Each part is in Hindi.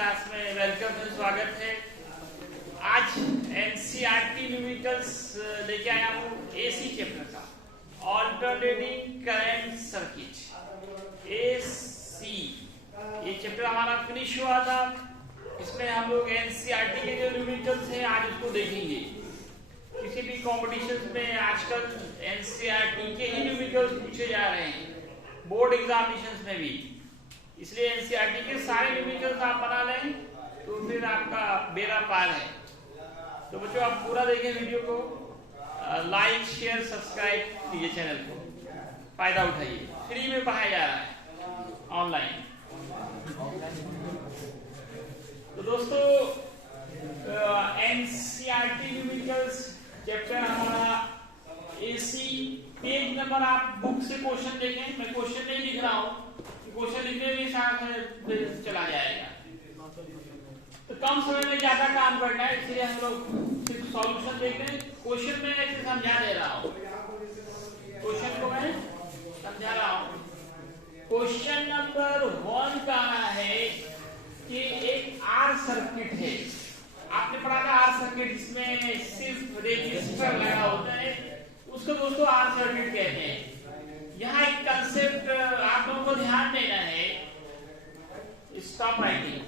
क्लास में वेलकम है, स्वागत है। आज एनसीईआरटी न्यूमेरिकल्स लेके आया हूँ एसी चैप्टर का, ऑल्टरनेटिंग करंट सर्किट एसी। ये चैप्टर हमारा फिनिश हुआ था। इसमें हम लोग एनसीईआरटी के जो न्यूमेरिकल्स हैं आज उसको देखेंगे। किसी भी कॉम्पिटिशन में आजकल एनसीईआरटी के ही न्यूमेरिकल्स पूछे जा रहे हैं, बोर्ड एग्जामिनेशन में भी। इसलिए एनसीईआरटी के सारे न्यूमेरिकल्स आप बना लें तो फिर आपका बेड़ा पार है। तो बच्चों आप पूरा देखें वीडियो को, लाइक शेयर सब्सक्राइब कीजिए चैनल को, फायदा उठाइए। फ्री में पढ़ाया जा रहा है ऑनलाइन। तो दोस्तों एनसीईआरटी न्यूमेरिकल्स चैप्टर हमारा एसी, पेज नंबर आप बुक से क्वेश्चन देखें। मैं क्वेश्चन नहीं लिख रहा हूं, क्वेश्चन लिखने में साथ चला जाएगा। तो कम समय में ज्यादा काम करना है, इसलिए हम लोग सिर्फ सॉल्यूशन देख रहे हैं। क्वेश्चन में ऐसे समझा दे रहा हूं, क्वेश्चन को मैं समझा रहा हूं। क्वेश्चन नंबर 1 का है कि एक आर सर्किट है। आपने पढ़ा था आर सर्किट, जिसमें सिर्फ रेजिस्टर लगा होता है, उसको दोस्तों आर सर्किट कहते हैं। यहाँ एक कंसेप्ट आप लोगों को ध्यान देना है, स्टॉप राइटिंग।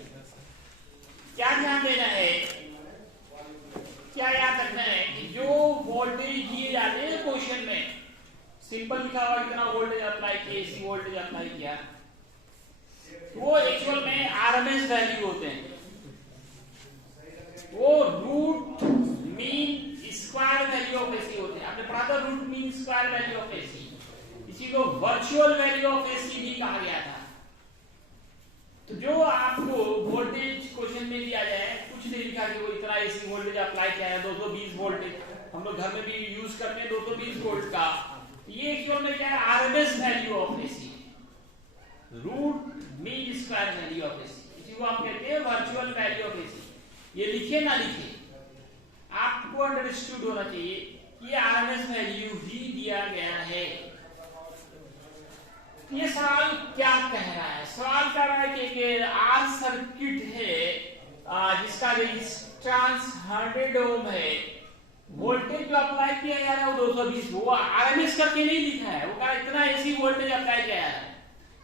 क्या ध्यान देना है, क्या याद रखना है कि जो वोल्टेज दिए जाते हैं क्वेश्चन में, सिंपल लिखा हुआ इतना वोल्टेज अप्लाई किया, एसी वोल्टेज अप्लाई किया, वो एक्चुअल में आरएमएस वैल्यू होते हैं। वो root mean square value of AC होते हैं। आपने पढ़ा था root mean square value of AC, इसी को वर्चुअल वैल्यू ऑफ एसी भी कहा गया था। तो जो आपको वोल्टेज क्वेश्चन में दिया जाए, कुछ नहीं लिखा कि वो इतना एसी वोल्टेज अप्लाई किया है, 220 वोल्टेज हम लोग घर में भी यूज करते हैं 220 वोल्ट का। ये एक्चुअल में क्या है, RMS value of AC, root mean square value of AC, इसी को हम कहते हैं वर्चुअल वैल्यू ऑफ एसी। ये लिखे ना लिखे, आपको अंडरस्टूड होना चाहिए कि आरएमएस वैल्यू ही दिया गया है। ये सवाल क्या कह रहा है, सवाल कह रहा है कि आर सर्किट है जिसका रेजिस्टेंस 100 ओम है, वोल्टेज जो अप्लाई किया जा रहा है वो 220, वो आरएमएस करके नहीं लिखा है, वो कहा इतना एसी वोल्टेज अप्लाई किया है।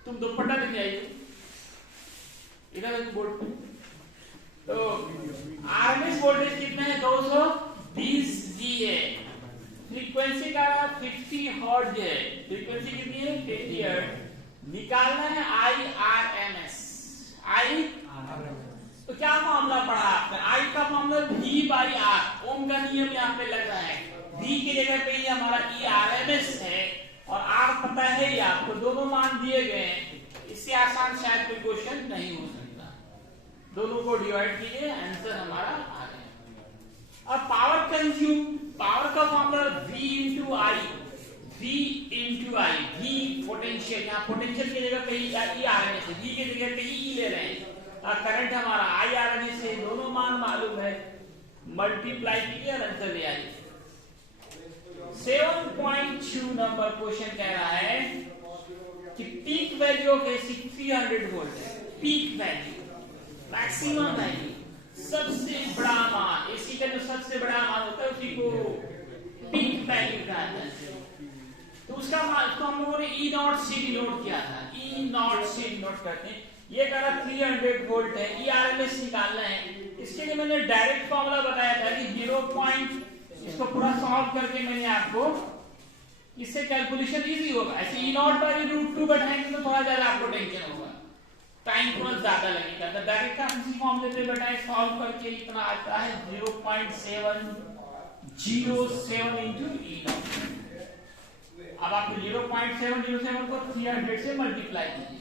तुम दुपट्टा लिख जाइए इधर बोर्ड पे। तो आरएमएस वोल्टेज कितना है, 220 जी है। फ्रीक्वेंसी का 50 हर्ट्ज है, फ्रीक्वेंसी कितनी है, 50 हर्ट्ज। निकालना है IRMS, आई। तो क्या मामला पढ़ा आपने, आई का मामला V/R, ओम का नियम यहाँ पे लग रहा है। V की जगह पे ही हमारा IRMS है और R पता है ही आपको, दोनों मान दिए गए हैं। इससे आसान शायद कोई क्वेश्चन नहीं हो सकता। दोनों को डिवाइड कीजिए, आंसर हमारा आ गया। अब पावर कंज्यूम, पावर का फॉर्मूला V इंटू आई, V इंटू आई, V पोटेंशियल, यहाँ पोटेंशियल की जगह पे ही आरएमएस है, V की जगह पे ही ले रहे हैं। करंट हमारा IRMS है, दोनों मान मालूम है, मल्टीप्लाई कीजिए और आंसर ले आइए। 7.2 नंबर क्वेश्चन कह रहा है कि peak value of AC 300 volt है। पीक वैल्यू, मैक्सिमम वैल्यू, सबसे बड़ा मान, एसी का जो सबसे बड़ा मान होता है उसी को पीक वैल्यू कहते हैं। तो उसका मान तो हम लोगों ने ई नॉट से डिनोट किया था, ई नॉट से डिनोट करते हैं। ये करा 300 वोल्ट है, ई आरएमएस निकालना है। इसके लिए मैंने डायरेक्ट फॉर्मूला बताया था कि 0. इसको पूरा सॉल्व करके मैंने आपको, इससे कैलकुलेशन इजी होगा। ऐसे ई नॉट बाय √2 बैठाएंगे तो थोड़ा ज्यादा आपको टेंशन होगा, टाइम थोड़ा ज्यादा लगेगा। तो डायरेक्ट आप इसी फॉर्मूले पे बैठाए, सॉल्व करके इतना आता है 0.707 इंटू ई नॉट। अब आप 0.707 को 300 से मल्टीप्लाई कीजिए।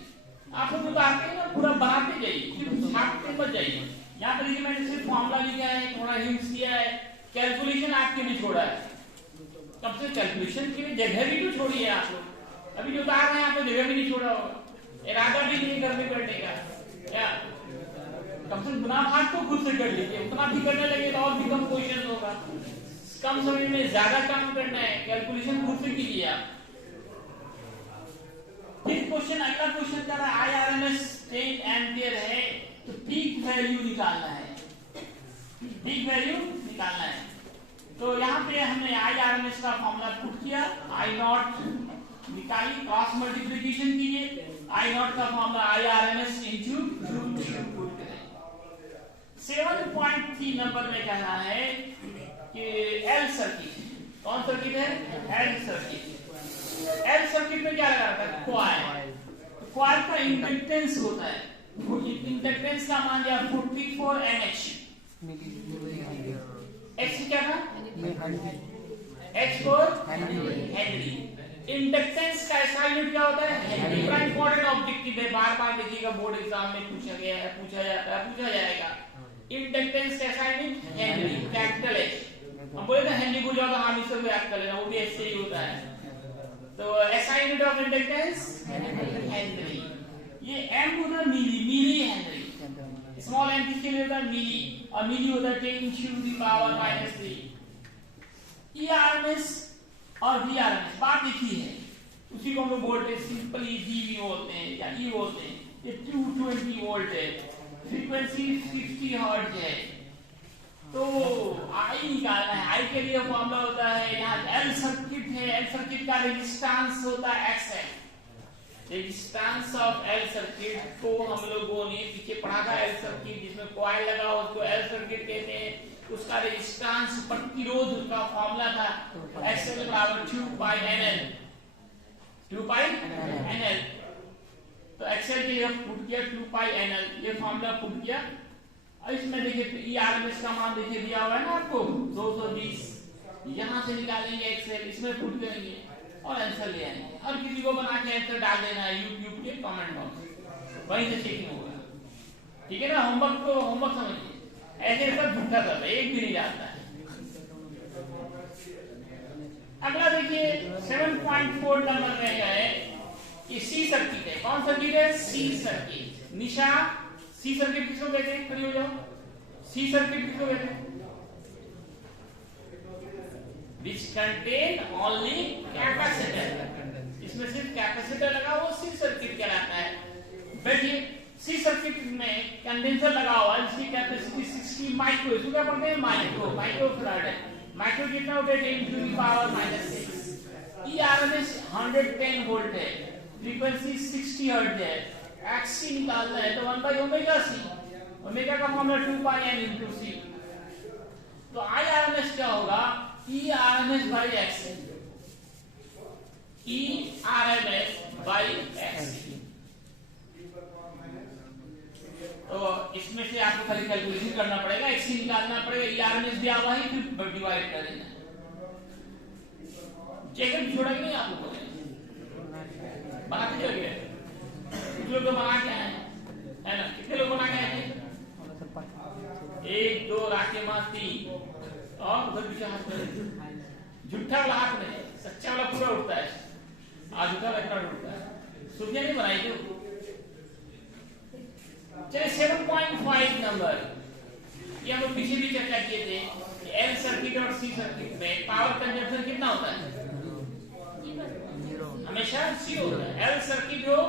आप लोग बताते हैं ना, पूरा बनाते जाइए, सिर्फ छापते मत जाइए। यहाँ पर देखिए मैंने सिर्फ फॉर्मूला लिखा है, थोड़ा हिंट्स दिया है, कैलकुलेशन आपके लिए छोड़ा है। तब से कैलकुलेशन के लिए जगह भी तो छोड़ी है आप लोग। अभी जो बता रहे हैं आप लोग जगह भी नहीं छोड़ा होगा, इरादा भी नहीं करने बैठने का। क्या कम से कम गुना भाग तो खुद से कर लीजिए, उतना भी करने लगे तो और भी कम क्वेश्चन होगा। कम समय में ज्यादा काम करना है, कैलकुलेशन खुद से कीजिए आप। फिर क्वेश्चन, अगला क्वेश्चन कर रहा है IRMS 10 एम्पियर है, तो पीक वैल्यू निकालना है, पीक वैल्यू निकालना है। तो यहाँ पे हमने आई आर एम एस का फॉर्मूला पुट किया, आई नॉट निकाली, क्रॉस मल्टीप्लिकेशन कीजिए, आई नॉट का formula I R M S into put करें। 7.3 नंबर में कहना है कि एल सर्किट, कौन सर्किट है? L circuit. एल सर्किट में क्या लगा रहता है? कॉइल। कॉइल का इंडक्टेंस होता है, इंडक्टेंस का मान दिया 44 NH। H क्या था? H for Henry. इंडक्टेंस का SI यूनिट क्या होता है? हेनरी। बड़ा इंपॉर्टेंट ऑब्जेक्टिव है, बार-बार देखिएगा बोर्ड एग्जाम में पूछा गया है, पूछा जाएगा। इंडक्टेंस का SI unit Henry, capital H। हम बोले ना हेनरी को ज्यादा हम इसे याद कर लेना, वो भी ऐसे ही होता है। तो SI unit of inductance Henry. ये M होता है मिली हेनरी, स्मॉल m किसके लिए होता है? मिली, और मिली होता है 10⁻⁻³ ERMS और VRMS बात एक ही है, उसी को हम लोग बोलते हैं सिंपली GV बोलते हैं या E बोलते हैं। ये 220 वोल्ट है, फ्रीक्वेंसी 60 हर्ट्ज है। तो आई निकालना है, आई के लिए फॉर्मूला होता है, यहाँ एल सर्किट है, एल सर्किट का रेजिस्टेंस होता है XL। Resistance of L circuit को हम लोगों ने पीछे पढ़ा था, एल सर्किट जिसमें कॉइल लगा हो उसको एल सर्किट कहते हैं। उसका रेजिस्टेंस प्रतिरोध का फॉर्मूला था XL बराबर 2πNL, 2πNL। तो XL के लिए पुट किया 2πNL, ये फॉर्मूला पुट किया। और इसमें देखिए ERMS का मान देखिए दिया हुआ है ना आपको 220, यहां से निकालेंगे XL, इसमें पुट करेंगे और आंसर ले आएंगे। और किसी को बना के आंसर डाल देना है YouTube के कमेंट बॉक्स, वहीं से चेकिंग होगा। ठीक है ना? होमवर्क को होमवर्क समझिए, ऐसे सब झूठा सब है, एक भी नहीं जानता है। अगला देखिए 7.4 नंबर में है कि सी सर्किट है। कौन सर्किट है? C circuit. निशा, सी सर्किट किसको कहते हैं? खड़ी हो जाओ। सी सर्किट किसको कहते हैं? Which contain only capacitor, इसमें सिर्फ कैपेसिटर लगा वो सी सर्किट कहलाता है। बैठिए, सी सर्किट में कंडेंसर लगा हुआ है, इसकी कैपेसिटी 60 माइक्रो, इसको क्या पढ़ते हैं? माइक्रोफैराड है। माइक्रो कितना होता है? 10⁻⁻6। ERMS 110 वोल्ट है, फ्रीक्वेंसी 60 हर्ट्ज है। XC निकालना है तो 1/ωc, ओमेगा का फॉर्मूला 2πN × C। तो IRMS क्या होगा? ERMS/XC, ERMS/XC। तो इसमें से आपको खाली कैलकुलेशन करना पड़ेगा, XC निकालना पड़ेगा, ERMS दिया हुआ है, फिर डिवाइड कर देना। जैकेट छोड़ा कि नहीं आप लोगों ने? बनाते चलिए, कुछ लोग तो बना के आए है ना? कितने लोग बना के आए थे? 1 2 राके माती और उधर पीछे हाथ में, झूठा वाला हाथ में, सच्चा वाला पूरा उठता है, आज झूठा वाला उठता है। सुनिए नहीं बनाई थे। चलिए 7.5 नंबर, ये हम लोग पीछे भी चर्चा किए थे कि एल सर्किट और सी सर्किट में पावर कंजम्पशन कितना होता है? हमेशा 0 होता है। एल सर्किट हो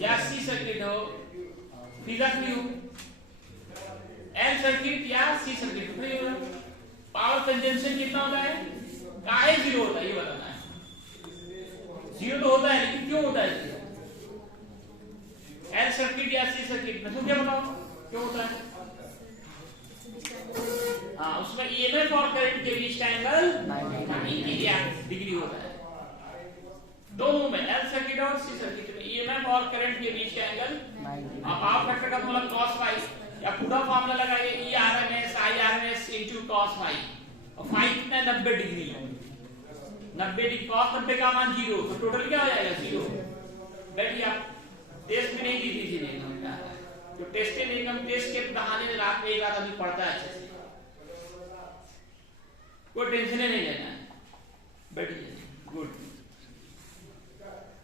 या सी सर्किट हो, फिगर फ्री हो, एल सर्किट या सी सर्किट फ्री हो, पावर कंजम्पशन कितना होता है? काहे 0 होता है ये बताना है। 0 तो होता है, लेकिन क्यों होता है 0? एल सर्किट या सी सर्किट में क्या बताओ क्यों होता है? हाँ, उसमें ईएमएफ और करंट के बीच का एंगल 90 डिग्री होता है। दोनों में, एल सर्किट और सी सर्किट में ईएमएफ और करंट के बीच का एंगल, पावर फैक्टर का मतलब cos फाई, या पूरा फॉर्मूला लगाइए ERMS IRMS × cos फाई, और फाई कितना है? 90 डिग्री। 90 डिग्री, cos 90 का मान 0, तो टोटल क्या हो जाएगा? 0। बैठिए, आप टेस्ट में नहीं दी थी इनकम, जो टेस्टेड इनकम टेस्ट के बहाने रात में एक रात अभी पढ़ता है अच्छे से, कोई टेंशन नहीं लेना है। बैठिए, गुड।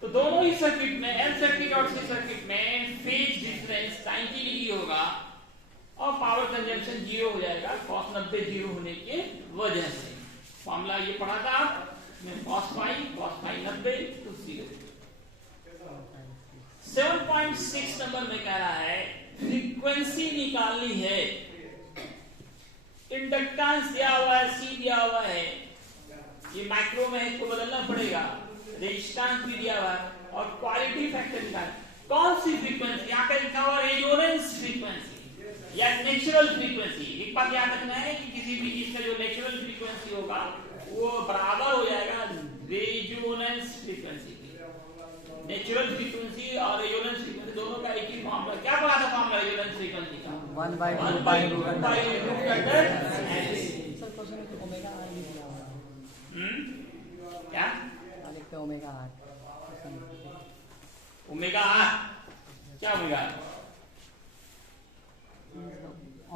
तो दोनों ही सर्किट में, एल सर्किट और सी सर्किट में फेज डिफरेंस 90 डिग्री होगा और पावर कंजम्पशन 0 हो जाएगा, cos 90 0 होने के वजह से। फॉर्मूला ये पढ़ा था आपने, cos फाई 90 तो 0। 7.6 नंबर में कह रहा है फ्रीक्वेंसी निकालनी है इंडक्टेंस दिया हुआ है, सी दिया हुआ है, ये माइक्रो में है, इसको बदलना पड़ेगा। रेजिस्टेंस भी दिया हुआ है और क्वालिटी फैक्टर निकाल। कौन सी फ्रीक्वेंसी? यहाँ पे लिखा हुआ रेजोनेंस फ्रीक्वेंसी या नेचुरल फ्रीक्वेंसी। एक बात याद रखना है कि किसी भी चीज का जो नेचुरल फ्रीक्वेंसी होगा वो बराबर हो जाएगा रेजोनेंस फ्रीक्वेंसी की। नेचुरल फ्रीक्वेंसी और रेजोनेंस फ्रीक्वेंसी दोनों का एक ही फॉर्मूला। क्या पढ़ा था फॉर्मूला रेजोनेंस फ्रीक्वेंसी का? 1/2 सर क्वेश्चन में ओमेगा आर भी दिया हुआ है। क्या लिखते हैं ओमेगा आर। ओमेगा आर क्या omega R?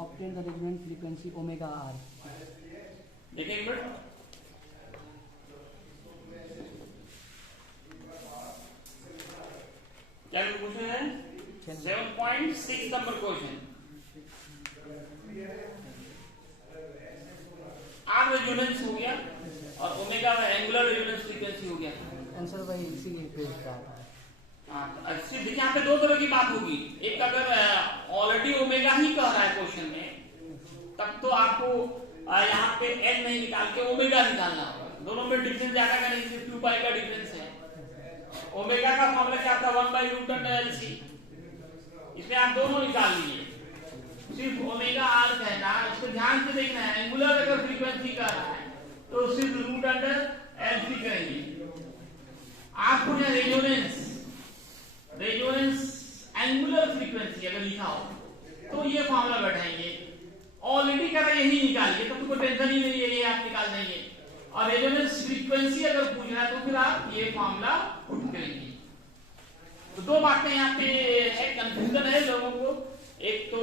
Obtain the resonant frequency omega R. देखिए एक मिनट, क्या क्वेश्चन है? 7.6 नंबर क्वेश्चन। आर रेजोनेंस हो गया और ओमेगा में एंगुलर रेजोनेंस फ्रीक्वेंसी हो गया। आंसर भाई इसी पे आता है। देखिए यहाँ पे दो तरह की बात होगी। एक अगर ऑलरेडी ओमेगा ही कह रहा है क्वेश्चन में, तब तो आपको यहाँ पे एन नहीं निकाल के ओमेगा निकालना होगा। दोनों में डिफरेंस ज्यादा का नहीं, सिर्फ 2 पाई का डिफरेंस है। ओमेगा का फॉर्मूला क्या था? 1/√LC। इसमें आप दोनों निकाल लीजिए। सिर्फ ओमेगा आर कहना, इसको ध्यान से देखना है। एंगुलर अगर फ्रीक्वेंसी कर रहा है तो सिर्फ √LC करेंगे। आपको ना रेजोनेंस एंगुलर फ्रीक्वेंसी अगर लिखा हो तो ये फॉर्मूला बैठाएंगे। ऑलरेडी कर रहा है यही निकालिए, तो तुमको टेंशन ही नहीं है, ये आप निकाल देंगे। और रेजोनेंस फ्रीक्वेंसी अगर पूछ रहा है तो फिर आप ये फॉर्मूला पुट करेंगे। तो दो बातें यहाँ पे है, कंफ्यूजन है लोगों को। एक तो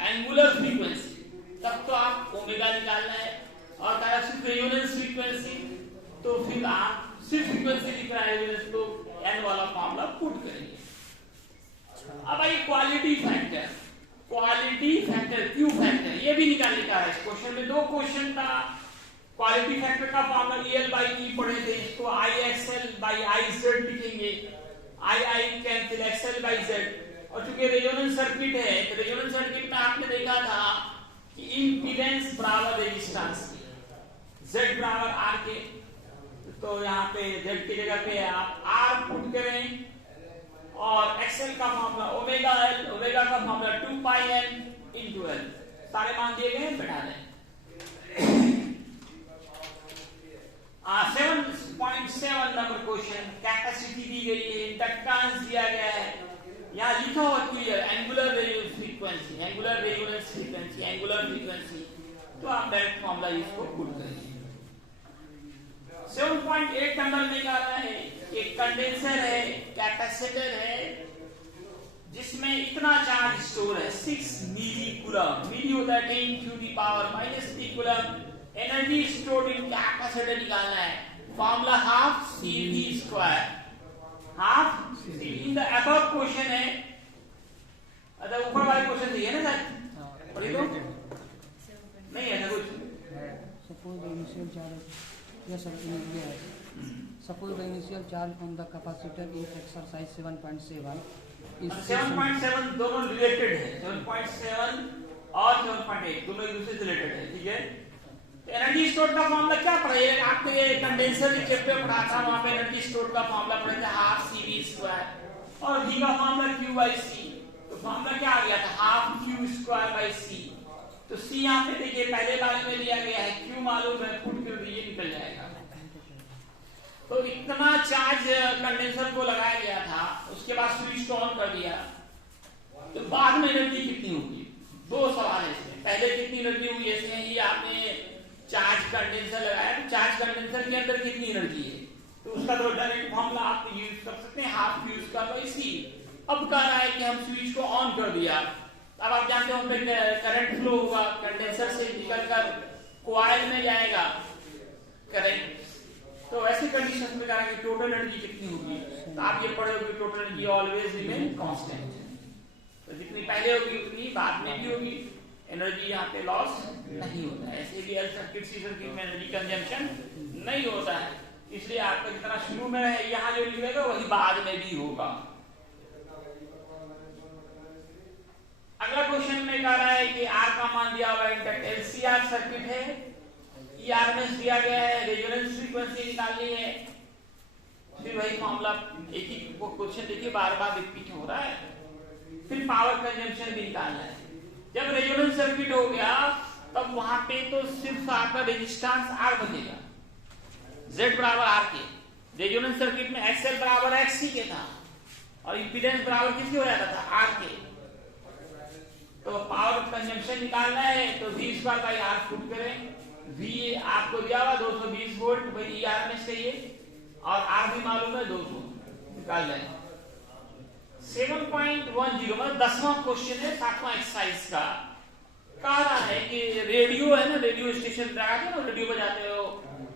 एंगुलर फ्रीक्वेंसी, तब तो आप ओमेगा निकालना है, और सिर्फ रेजोनेंस फ्रीक्वेंसी तो फिर आप सिर्फ फ्रीक्वेंसी लिख रहा है तो एन वाला फॉर्मूला पुट करेंगे। अब आइए क्वालिटी फैक्टर क्यू फैक्टर, ये भी निकालने का है। इस क्वेश्चन में दो क्वेश्चन था। क्वालिटी फैक्टर का फॉर्मूला EL/E पढ़े थे, इसको IXL/IZ लिखेंगे। I cancel, XL/Z। और चूंकि रेजोनेंस सर्किट है, तो रेजोनेंस सर्किट में आपने देखा था कि इंपीडेंस बराबर रेजिस्टेंस, Z बराबर R के। तो यहाँ पे Z की जगह पे आप R पुट करें, और XL का फॉर्मूला ओमेगा का फॉर्मूला 2πN/L। सारे मान दिए गए, बैठा दें। 7.7 नंबर क्वेश्चन। कैपेसिटी दी गई है, इंडक्टेंस दिया गया है, यहाँ लिखा हुआ clear angular frequency, angular resonance frequency, angular frequency. तो आप डायरेक्ट फॉर्मूला इसको पुट करेंगे। 7.8 नंबर में कह रहा है एक कंडेंसर है, कैपेसिटर है, जिसमें इतना चार्ज स्टोर है 6 मिली कूलम। मिली होता है 10⁻³ coulomb. Energy stored in capacitor निकालना है। Formula half CV²। Half CV in the above question है। अच्छा ऊपर वाले क्वेश्चन दिए ना सर, पढ़ी दो नहीं है ना कुछ। Suppose the initial charge, yes sir, suppose the initial charge on the capacitor in exercise 7.7 is 7.7 दोनों रिलेटेड है। 7.7 और 7.8 दोनों एक दूसरे से रिलेटेड है, ठीक है। तो एनर्जी स्टोर का फॉर्मूला क्या पढ़ा है आपने? ये कंडेंसर के चैप्टर पढ़ा था, वहां पे एनर्जी स्टोर का फॉर्मूला पढ़ा था हाफ CV², और V का फॉर्मूला Q/C। तो फॉर्मूला क्या आ गया था? Half Q²/C। तो C यहाँ पे देखिए पहले वाले में दिया गया है, Q मालूम है, पुट कर दीजिए, निकल जाएगा। तो इतना चार्ज कंडेंसर को लगाया गया था, उसके बाद स्विच ऑन कर दिया, तो बाद में एनर्जी कितनी होगी? दो सवाल है इसमें। पहले कितनी एनर्जी हुई, ऐसे ही आपने चार्ज कंडेंसर लगाया, तो चार्ज कंडेंसर के अंदर कितनी एनर्जी है, तो उसका तो डायरेक्ट फॉर्मूला आप यूज कर सकते हैं, हाफ Q²/C। अब कह रहा है कि हम स्विच को ऑन कर दिया, अब आप जानते हो करंट फ्लो होगा, कंडेंसर से निकलकर कॉइल में जाएगा करंट। तो ऐसे कंडीशन में कहा कि टोटल एनर्जी कितनी होगी, तो आप ये पढ़ोगे total energy always remain constant. तो जितनी पहले होगी उतनी बाद में भी होगी, एनर्जी यहाँ पे लॉस नहीं होता है। ऐसे भी एल सर्किट सी सर्किट में एनर्जी कंजम्पशन नहीं होता है, इसलिए आपका जितना शुरू में है यहाँ जो लिखेगा वही बाद में भी होगा। अगला क्वेश्चन में कह रहा है कि आर का मान दिया हुआ है, LCR आरएमएस दिया गया है, रेजोनेंस फ्रीक्वेंसी निकालनी है। फिर वही मामला, एक ही क्वेश्चन देखिए बार बार रिपीट हो रहा है। फिर पावर कंजम्पशन भी निकालना है। जब रेजोनेंस सर्किट हो गया तब वहां पे तो सिर्फ आपका रेजिस्टेंस आर बचेगा, Z बराबर आर के। रेजोनेंस सर्किट में XL बराबर XC के था और इंपीडेंस बराबर किसके हो जाता था, आर के। तो पावर कंजम्पशन निकालना है तो V square by R put करें। V आपको दिया हुआ 220 वोल्ट, वही आरएमएस चाहिए और आर भी मालूम है 200, निकाल लें। 7.10 मतलब 10वां क्वेश्चन है 7वां एक्सरसाइज का। कह रहा है कि रेडियो है ना, रेडियो स्टेशन लगाते हो ना, रेडियो बजाते हो,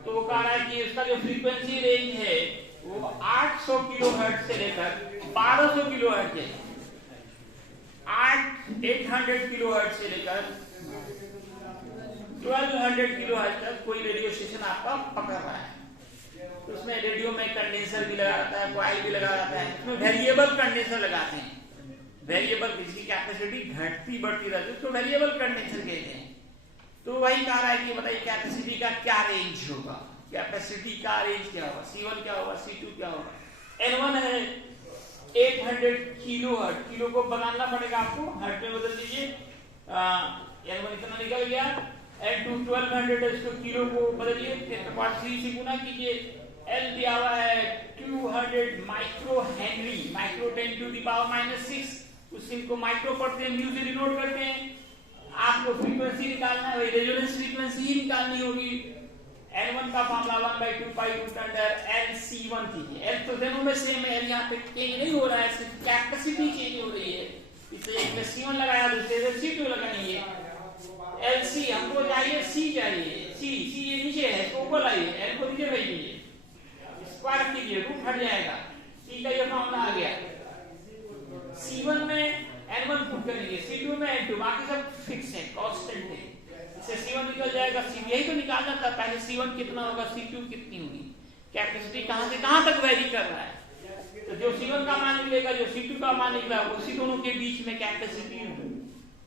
तो वो कह रहा है कि उसका जो फ्रीक्वेंसी रेंज है वो 800 किलोहर्ट्ज से लेकर 1200 किलोहर्ट्ज है। 800 किलोहर्ट्ज से लेकर 1200 किलोहर्ट्ज तक कोई रेडियो स्टेशन आपका पकड़ रहा है। तो उसमें रेडियो में कंडेंसर भी लगा रहता है, कॉइल भी लगा रहता है। उसमें वेरिएबल कंडेंसर लगाते हैं। वेरिएबल जिसकी कैपेसिटी घटती बढ़ती रहती है तो वेरिएबल कंडेंसर कहते हैं। तो वही कह रहा है कि बताइए कैपेसिटी का क्या रेंज होगा, कैपेसिटी का रेंज क्या होगा, C1 क्या होगा, C2 क्या होगा। N1 है 800 किलोहर्ट्ज, किलो को बनाना पड़ेगा आपको, हर्ट्ज में बदल दीजिए। N1 इतना निकल गया। N2 1200 है, इसको किलो को बदलिए, 3 से गुना कीजिए। L दिया हुआ है 200 micro henry, micro 10 to the power -6, उस को माइक्रो पढ़ते हैं, म्यू से डिनोट करते हैं। आपको फ्रीक्वेंसी निकालना है, वही रेजोनेंस फ्रीक्वेंसी ही निकालनी होगी। N1 का formula 1/2 pi root under LC1 कीजिए। L तो दोनों में सेम है, यहाँ पे चेंज नहीं हो रहा है, सिर्फ कैपेसिटी चेंज हो रही है। इसलिए एक में C1 लगाया, दूसरे में C2 लगाएंगे। LC हमको चाहिए, C चाहिए, C ये नीचे है, इसको ऊपर लाइए, L को नीचे भेजिए, स्क्वायर कीजिए, रूट हट जाएगा। C का ये फॉर्मूला आ गया। C1 में N1 पुट करेंगे, C2 में N2, बाकी सब फिक्स है, कांस्टेंट है। इससे C1 निकल जाएगा, C यही तो निकालना था पहले, C1 कितना होगा, C2 कितनी होगी। कैपेसिटी कहां से कहां तक वेरी कर रहा है, तो जो C1 का मान निकलेगा, जो C2 का मान निकला, उसी दोनों के बीच में कैपेसिटी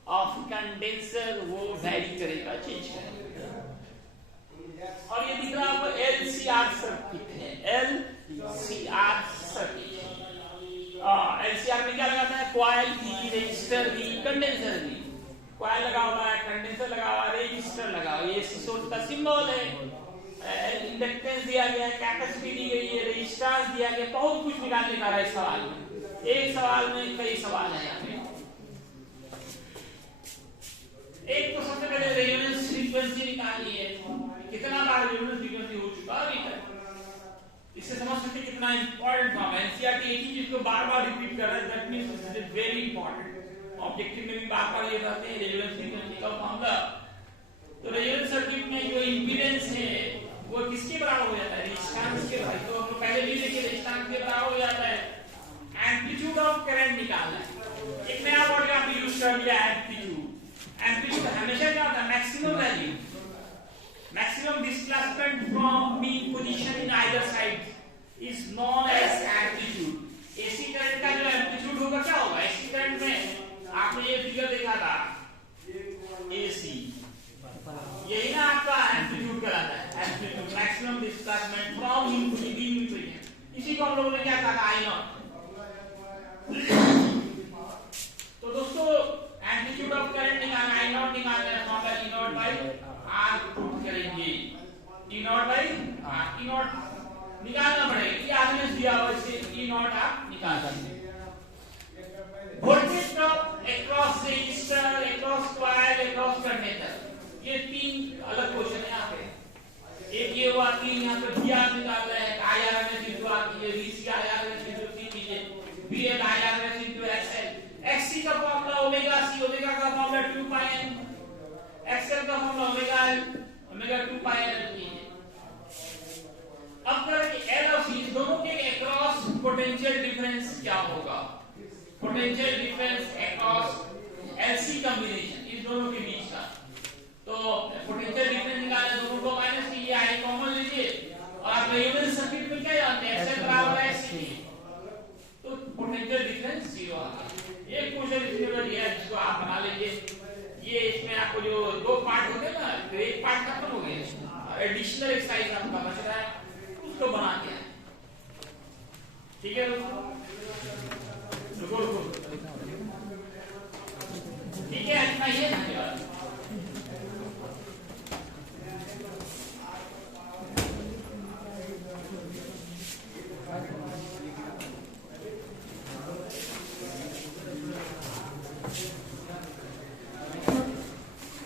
ऑफ कंडेंसर वो वेरी करेगा, चेंज करेगा। और ये दिख रहा है आपको LCR सर्किट है, LCR सर्किट। LCR में क्या लगाता है, कॉइल भी, रेजिस्टर भी, कंडेंसर भी। कॉइल लगा हुआ है, कंडेंसर लगा हुआ है, रेजिस्टर लगा हुआ है, ये सोर्स का सिंबल है। इंडक्टेंस दिया गया है, कैपेसिटी दी गई है, रेजिस्टेंस दिया गया, बहुत कुछ निकालने का है सवाल में। एक सवाल में कई सवाल है यहाँ पे। एक तो सबसे पहले रेजोनेंस फ्रीक्वेंसी निकालनी है, कितना बार रेजोनेंस फ्रीक्वेंसी हो चुका अभी तक, इससे समझ सकते कितना इंपॉर्टेंट फॉर्म है। एनसीईआरटी एक ही चीज को बार-बार रिपीट कर रहा है, that means it is very important. Objective में भी बार-बार ये कहते हैं रेजोनेंस फ्रीक्वेंसी का फॉर्मूला। तो रेजोनेंस सर्किट में जो इंपीडेंस है वो किसके बराबर हो जाता है, रेजिस्टेंस के। भाई तो हम लोग पहले भी देखे रेजिस्टेंस के बराबर हो जाता है। एम्पलीट्यूड ऑफ करंट निकालना है, एक नया वर्ड आप यूज कर लिया, एम्पलीट्यूड। एम्पलीट्यूड हमेशा क्या होता है, maximum value, maximum displacement from mean position in either side is known as amplitude। AC current का जो एम्पलीट्यूड होगा क्या होगा, AC करंट में आपने ये फिगर देखा था, AC यही ना आपका एम्पलीट्यूड कहलाता है, amplitude maximum displacement from mean position। इसी को हम लोगों ने क्या कहा, I नॉट। तो दोस्तों एम्पलीट्यूड ऑफ करंट निकालना, I नॉट निकालना है, formula E nought by R put करेंगे, E nought by R, E nought निकालना पड़ेगा, ये आरएमएस दिया हुआ, इससे E नॉट आप निकाल सकते हैं। Voltage drop across resistor, across coil, across conductor, ये तीन अलग क्वेश्चन है यहाँ पे। एक ये हुआ, तीन यहाँ पे VR निकाल रहे हैं, IRMS इनटू R कीजिए, VC IRMS इनटू C कीजिए, VL IRMS into XL। XC का फॉर्मूला ओमेगा C, ओमेगा का फॉर्मूला 2 पाई n, XL का फॉर्मूला ओमेगा L, ओमेगा 2 पाई L कीजिए। अब करेंगे L और C दोनों के अक्रॉस पोटेंशियल डिफरेंस क्या होगा, potential difference across LC combination, इस दोनों के बीच का। तो पोटेंशियल डिफरेंस निकालना, दोनों को माइनस कीजिए, आई कॉमन लीजिए, और आप रेजोनेंस सर्किट में क्या जानते हैं, XL बराबर है XC, तो पोटेंशियल डिफरेंस 0 आ गया। एक क्वेश्चन इसके बाद ये जिसको आप बना लीजिए। ये इसमें आपको जो दो पार्ट होते हैं ना, एक पार्ट खत्म हो गया, एडिशनल एक्सरसाइज आपका बच रहा है, उसको बना के आए। ठीक है दोस्तों, रुको रुको